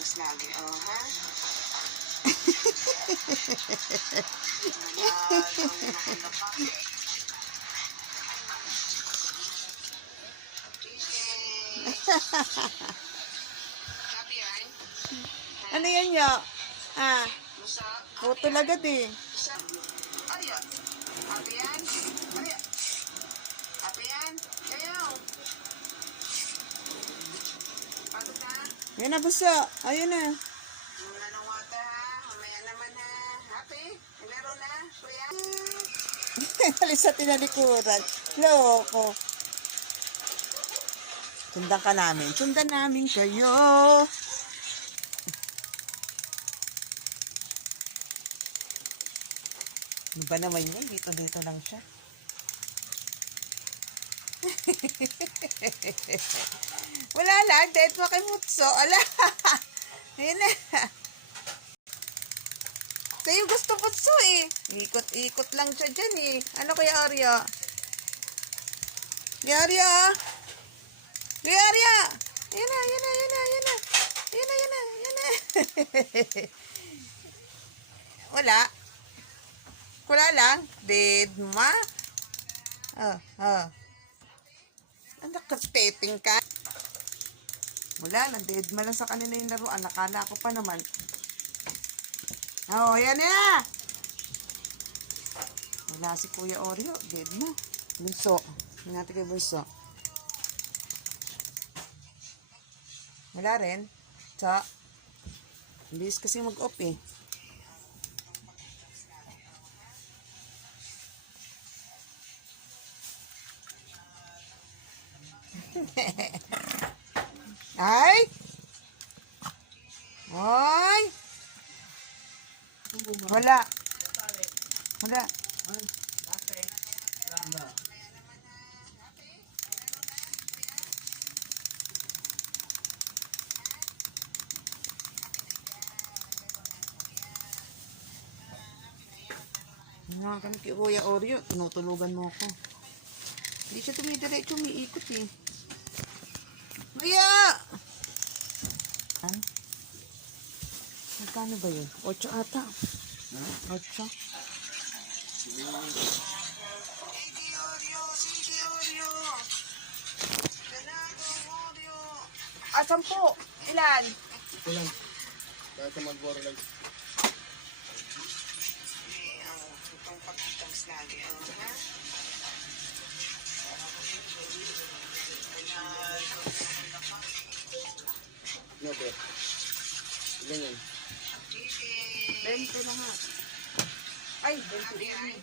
papakitang lagi, oh, ha? Ano yan yo? Ah, putol agad eh. musa. Arya, happy yan? Arya. Happy yan? Kayaw. Pagod na? Yan na buso. Ayun na. Muna ng water ha. Mamaya naman ha. Happy? Meron na? Kuya? Alis sa tinalikuran. Loko. Sundan ka namin. Sundan namin kayo. Ano ba naman yun? Dito, dito lang siya. Wala lang. Dead mo kay Mutso. Ala. Ayun na. Kayo gusto Mutso eh. Ikot-ikot lang siya dyan eh. Ano kaya Arya? Kuya Arya? Kuya Arya? Ayan na, ayan na, ayan na, ayan na. Ayan na, ayan na, ayan na. Wala. Wala lang. Dead ma. Oh, oh. Anak, taping ka. Wala lang. Dead ma lang sa kanina yung laruan. Nakala ko pa naman. Oh, ayan na. Wala si Kuya Oreo. Dead na. Bunso. Hindi natin kay Bunso. Wala rin. Sa. Bilis kasi mag-off eh. Ay! Ay! Wala. Wala. Nga kami kay Kuya Oreo, tinutulugan mo ako. Hindi siya tumidiretso, umiikot eh. Kuya! Ano? Magkano ba yun? Ocho ata. Ocho. Sige, Oreo. Sige, Oreo. Ganado, Oreo. Ah, sampo. Ilan? Ito lang. Dahil sa mag-borrow lang. Ang itong pakitang lagi, oh? Manalo, nakalapa. No, bro. Ilan yan? Sige. Bento na nga. Ay, bento Happy din. yan?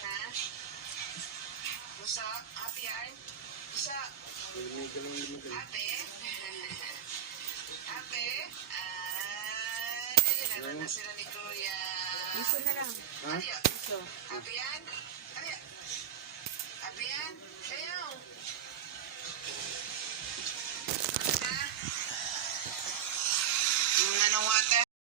Ha? Musa, happy May ka lang naman dyan. Ate? Ate? Ay, laro na sila ni Kuya. Iso na lang. Ha? Iso. ate yan?